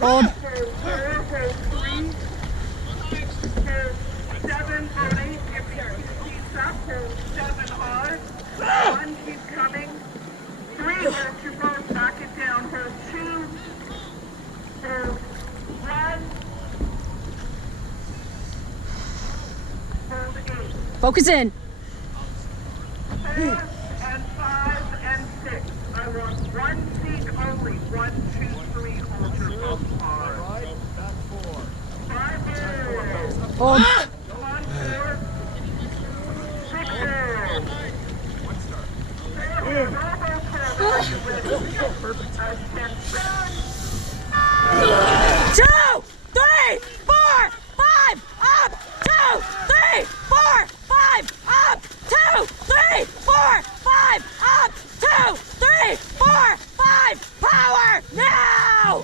Hold. Hold 4, hold 3, hold 7 or 8, if he keeps up, hold 7 hard, 1, keep coming, 3, hold your boat, back it down, hold 2, hold 1, hold 8. Focus in. 4 and 5 and 6. I want 1 seat only. 1, 2, 3, hold your boat hard. 5 more. Hold. Come on, 4. 6 more. 2, 3, 4, 5, up. 2, 3, 4, 5, up. 2, 3, 4, 5, up. 2, 3, 4, 5. Power now.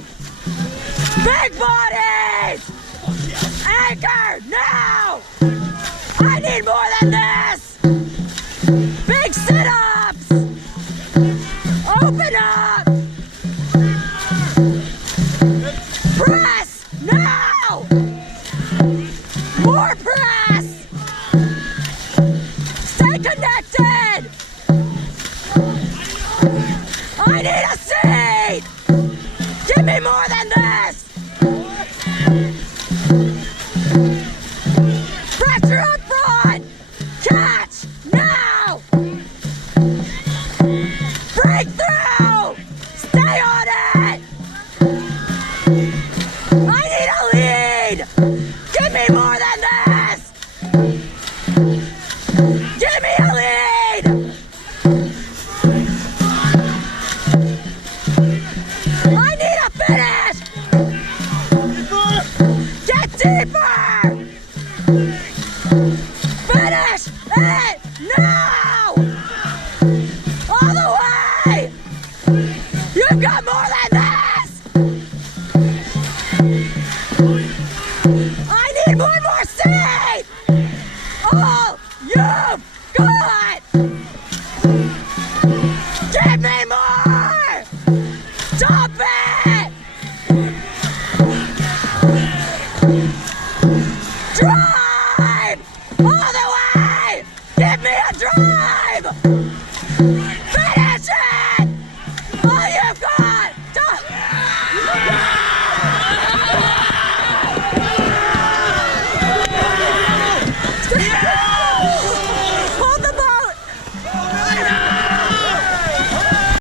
Big bodies. Anchor now. I need more than this. Big sit-ups. Open up. Press now. More press. Stay connected. I need a seat. Give me more than this. Pressure up front. Catch now. Break through. Stay on it. I need a lead. Give me more than this. Give me a lead. I need a finish. Get deeper. Finish it now. All the way. You've got more than that.